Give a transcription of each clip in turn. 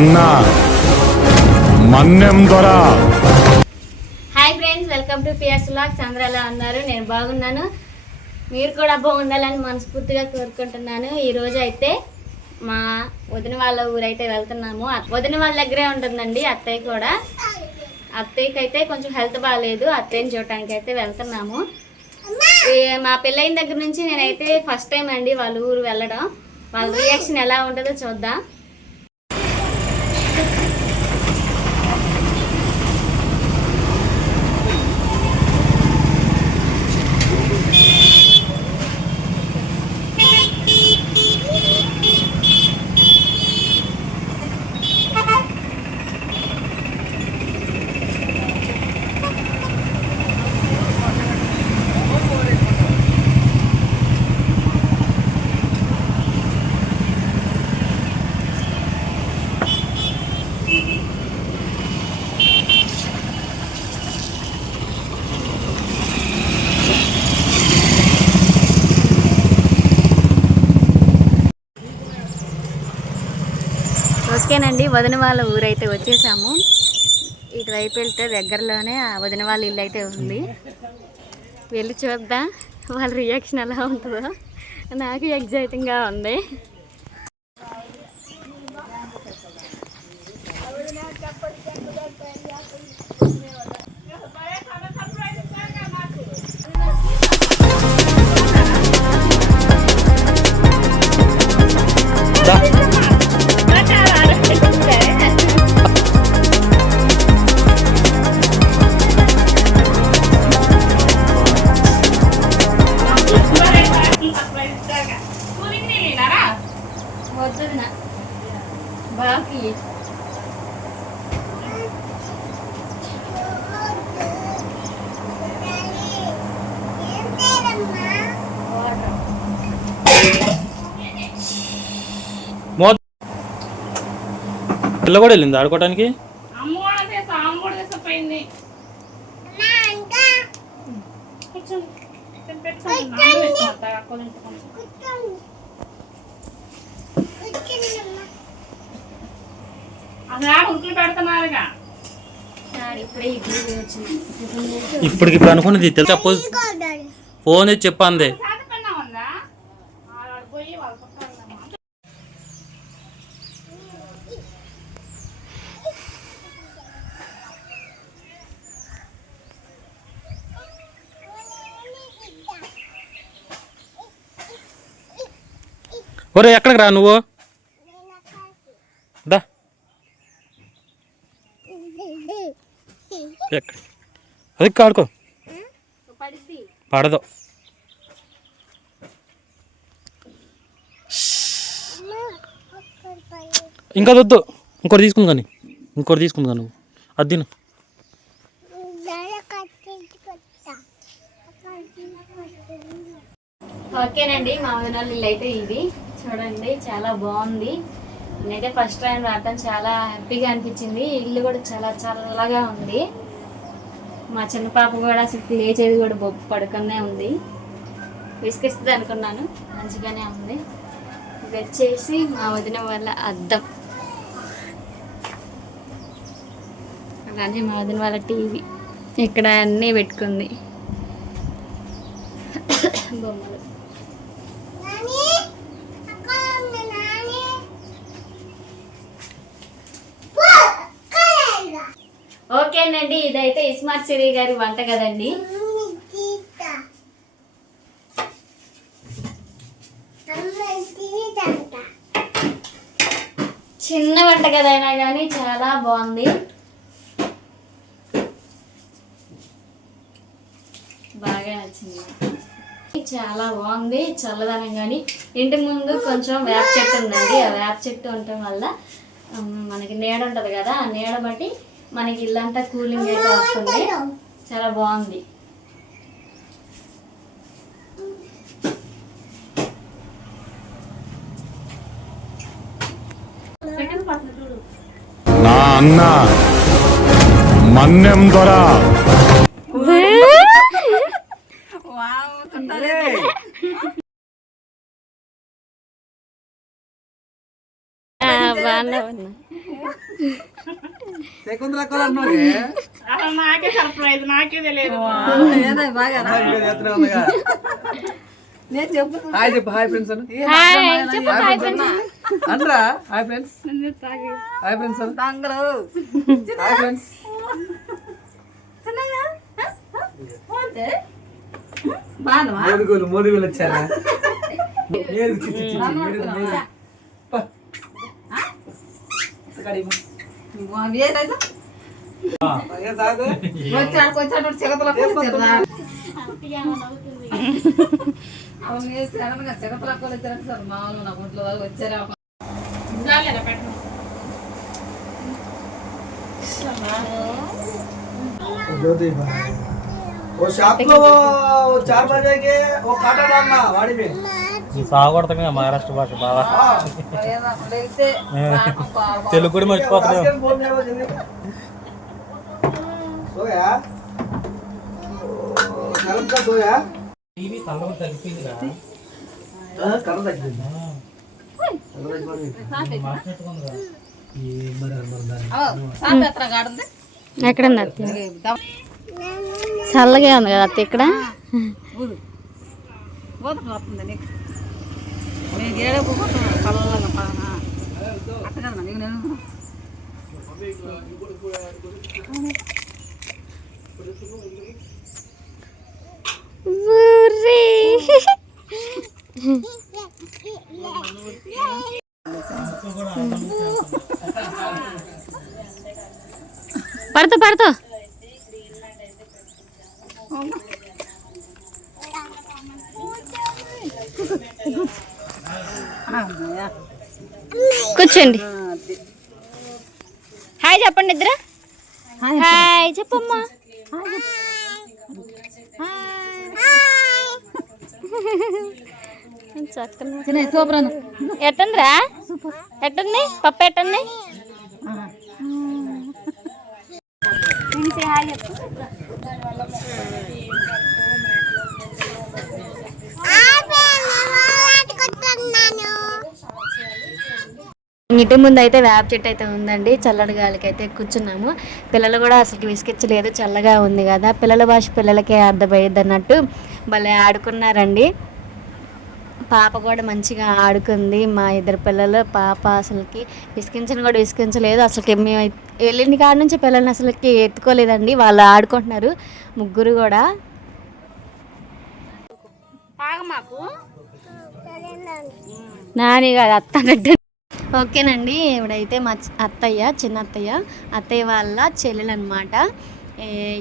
అన్న మన్నెం దొర. Hi friends, welcome to PS vlogs. అందరూ ఎలా ఉన్నారు? నేను బాగున్నాను. మీరు కూడా బాగుండాలని మనస్ఫూర్తిగా కోరుకుంటున్నాను. ఈరోజు అయితే మా వదిన వాళ్ళ ఊరైతే వెళ్తున్నాము. వదిన వాళ్ళ దగ్గరే ఉంటుందండి అత్తయ్య కూడా. అత్తయ్యకి అయితే కొంచెం హెల్త్ బాగాలేదు, అత్తయ్యని చూడటానికి అయితే వెళ్తున్నాము. మా పెళ్ళైన దగ్గర నుంచి నేనైతే ఫస్ట్ టైం అండి వాళ్ళ ఊరు వెళ్ళడం. వాళ్ళ రియాక్షన్ ఎలా ఉంటుందో చూద్దాం. ఓకేనండి, వదిన వాళ్ళ ఊరైతే వచ్చేసాము. ఇటువైపు వెళ్తే దగ్గరలోనే ఆ వదిన వాళ్ళ ఇల్లు అయితే ఉంది. వెళ్ళి చూద్దాం వాళ్ళ రియాక్షన్ ఎలా ఉంటుందో. నాకు ఎగ్జైటింగ్గా ఉంది. బాకి పిల్ల కూడా వెళ్ళింది ఆడుకోవడానికి. ఇప్పుడు అనుకున్నది తెలుసా? ఫోన్ చేసి చెప్పండి. ఒరే ఎక్కడికి రా నువ్వు? దా అది ఆడుకో, పడదు. ఇంకా వద్దు, ఇంకోటి తీసుకుంది కానీ నువ్వు అది తిను. ఓకేనండి, మా వదిన వాళ్ళ ఇల్లు అయితే ఇది చూడండి, చాలా బాగుంది. నేనైతే ఫస్ట్ టైం రావటం చాలా హ్యాపీగా అనిపించింది. ఇల్లు కూడా చాలా చల్లగా ఉంది. మా చిన్న పాప కూడా అసలు లేచేది కూడా బొబ్బు పడుకునే ఉంది. విసిగిస్తుంది అనుకున్నాను, మంచిగానే ఉంది. ఇది వచ్చేసి మా వదిన వాళ్ళ అద్దం, అలాగే మా వదిన వాళ్ళ టీవీ ఇక్కడ అన్నీ పెట్టుకుంది, బొమ్మలు. ఓకేనండి, ఇదైతే ఇస్మార్ట్ సిరి గారి వంట కదండి. చిన్న వంట కదైనా కానీ చాలా బాగుంది, బాగా నచ్చింది. చాలా బాగుంది, చల్లదనం. కానీ ఇంటి ముందు కొంచెం వేప చెట్టు ఉందండి. ఆ వేప చెట్టు ఉండటం వల్ల మనకి నీడ ఉంటుంది కదా, ఆ నీడ బట్టి మనకి ఇల్లంతా కూలింగ్ అయితే వస్తుంది. చాలా బాగుంది. నా అన్న మన్నెం దొర. బాగా ఉన్నా. నాకే సర్ప్రైజ్, నాకే తెలియదు. హాయ్ చెప్పు, హాయ్ ఫ్రెండ్స్ అను. అనరా హాయ్ ఫ్రెండ్స్, హాయ్ ఫ్రెండ్స్ అను. Hi friends. మోదుగులు వచ్చారా? वो शाम को 4 बजे के वो काटा डालना वाड़ी में సాగొడతాం కదా మహారాష్ట్ర భాష బాగా. తెలుగు కూడా మర్చిపోతున్నాం. सोया नरम का सोया టీవీ కలర్ తగ్గిపోయిందిరా. कलर तग्गिंది ఎక్కడుంది అత్త? చల్లగా ఉంది కదా అత్త ఇక్కడ. పడుతూ పడుతూ కూర్చోండి. హాయ్ చెప్పండి ఇద్దరు. హాయ్ చెప్పమ్మా. ఎట్టుందిరా? ఎట్టుంది పప్పు? ఎట్టుంది? ఇంటి ముందు అయితే వేప చెట్టు అయితే ఉందండి. చల్లటి గాలికి అయితే కూర్చున్నాము. పిల్లలు కూడా అసలు విసిగించలేదు, చల్లగా ఉంది కదా. పిల్లల భాష పిల్లలకే అర్థమయ్యేది అన్నట్టు భలే ఆడుకున్నారండి. పాప కూడా మంచిగా ఆడుకుంది. మా ఇద్దరు పిల్లలు, పాప అసలుకి విసిగించని కూడా విసిగించలేదు. అసలుకి మేము వెళ్ళిన కాడ నుంచి పిల్లల్ని అసలుకి ఎత్తుకోలేదండి. వాళ్ళు ఆడుకుంటున్నారు ముగ్గురు కూడా. నాని కాదు అత్త అన్నట్టు. ఓకేనండి, ఇవిడైతే మా అత్తయ్య, చిన్న అత్తయ్య వాళ్ళ చెల్లెలు అనమాట.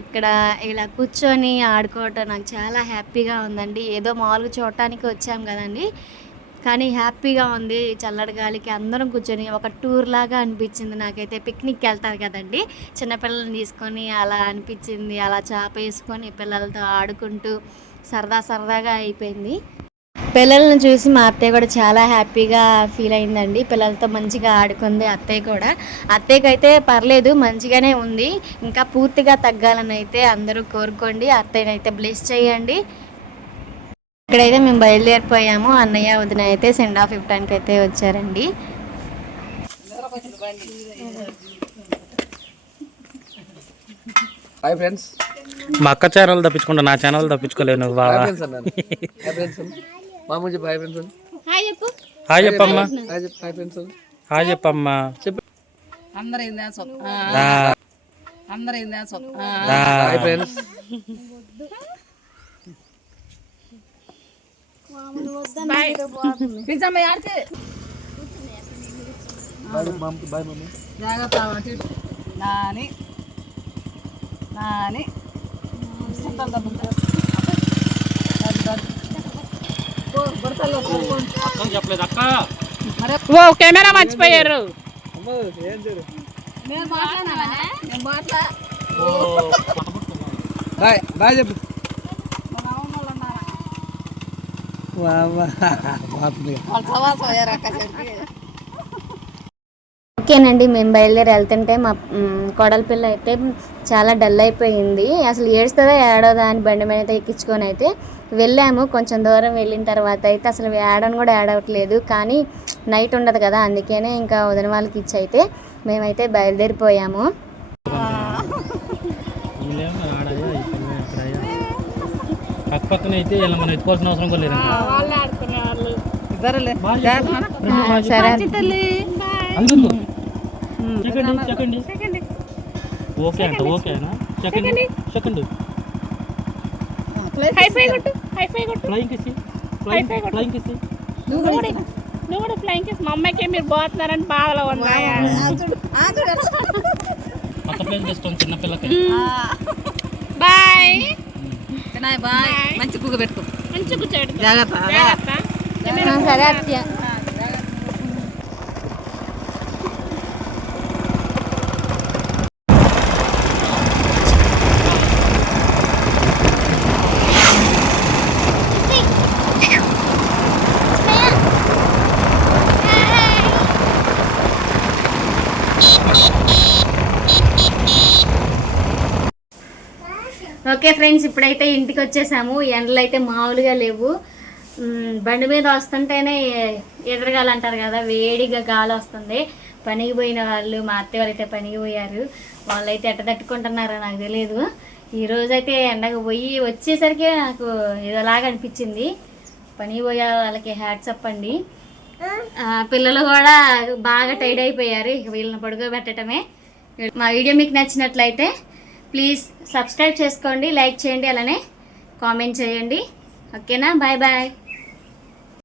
ఇక్కడ ఇలా కూర్చొని ఆడుకోవటం నాకు చాలా హ్యాపీగా ఉందండి. ఏదో మామూలుగా చూడటానికి వచ్చాం కదండి, కానీ హ్యాపీగా ఉంది. చల్లటి గాలికి అందరం కూర్చొని ఒక టూర్ లాగా అనిపించింది నాకైతే. పిక్నిక్కి వెళ్తారు కదండి చిన్నపిల్లల్ని తీసుకొని, అలా అనిపించింది. అలా చాప వేసుకొని పిల్లలతో ఆడుకుంటూ సరదాగా అయిపోయింది. పిల్లలను చూసి మా అత్తయ్య కూడా చాలా హ్యాపీగా ఫీల్ అయిందండి. పిల్లలతో మంచిగా ఆడుకుంది అత్తయ్య కూడా. అత్తయ్యకి అయితే పర్లేదు, మంచిగానే ఉంది. ఇంకా పూర్తిగా తగ్గాలని అయితే అందరూ కోరుకోండి. అత్తయ్యని అయితే బ్లెస్ చేయండి. ఇక్కడైతే మేము బయలుదేరిపోయాము. అన్నయ్య వదిన అయితే సెండ్ ఆఫ్ ఇవ్వడానికి అయితే వచ్చారండి. Hi friends. మా అక్క ఛానల్ తప్పించుకుంటా, నా ఛానల్ తప్పించుకోలేను బాగా. హాయ్ ఫ్రెండ్స్ మామూ చెప్పు హాయ్ ఫ్రెండ్స్. హాయ్ చెప్పు. హాయ్ చెప్పమ్మా. హాయ్ చెప్పు హాయ్ ఫ్రెండ్స్. హాయ్ చెప్పమ్మా. చెప్పు. అందరూ hi friends. Bye mummy. Nani Nani చెప్పలేదు అక్క. ఓ కెమెరా మర్చిపోయారు. బాయ్ బాయ్ చెప్పు. ఓకేనండి, మేము బయలుదేరి వెళ్తుంటే మా కోడల పిల్ల అయితే చాలా డల్ అయిపోయింది. అసలు ఏడుస్తుందా ఏడవదా అని బండి మీద అయితే ఎక్కించుకొని అయితే వెళ్ళాము. కొంచెం దూరం వెళ్ళిన తర్వాత అయితే అసలు ఏడని కూడా ఏడవట్లేదు. కానీ నైట్ ఉండదు కదా, అందుకనే ఇంకా వదిన వాళ్ళకి ఇచ్చి అయితే మేమైతే బయలుదేరిపోయాము. పక్క పక్కన అయితే ఇలా మనం ఎత్తుకోవాల్సిన అవసరం కూడా లేదు. వాళ్ళు ఆడుకునే వాళ్ళు. సరే సెకండ్ ఓకే అంట. ఓకేనా? సెకండ్ హైఫై కొట్టు, హైఫై కొట్టు. Flying kiss, flying kiss. నువ్వు కూడా ఫ్లయింగ్ కిస్. మా అమ్మాయికి మీరు పోతున్నారని బాధలో ఉన్నాయా? కొత్త ప్లేస్ చేస్తాం చిన్నపిల్లకి. Bye bye. మంచి కుక్క పెట్టుకో. మంచి కూర్చోడు. జాగ్రత్త. సరే అత్య. ఓకే ఫ్రెండ్స్, ఇప్పుడైతే ఇంటికి వచ్చేసాము. ఎండలు అయితే మామూలుగా లేవు. బండి మీద వస్తుంటేనే ఎదురగాలంటారు కదా, వేడిగా గాలి వస్తుంది. పనికి పోయిన వాళ్ళు, మా అత్తయ్య వాళ్ళు అయితే పనికి పోయారు. వాళ్ళైతే ఎట్ట తట్టుకుంటున్నారో నాకు తెలియదు. ఈరోజైతే ఎండకు పోయి వచ్చేసరికి నాకు ఏదోలాగా అనిపించింది. పనికి పోయే వాళ్ళకి హ్యాట్సప్ అండి. పిల్లలు కూడా బాగా టైర్డ్ అయిపోయారు. ఇక వీళ్ళని పడుకోబెట్టడమే. మా వీడియో మీకు నచ్చినట్లయితే ప్లీజ్ సబ్స్క్రైబ్ చేసుకోండి, లైక్ చేయండి, అలానే కామెంట్ చేయండి. ఓకేనా? Bye bye.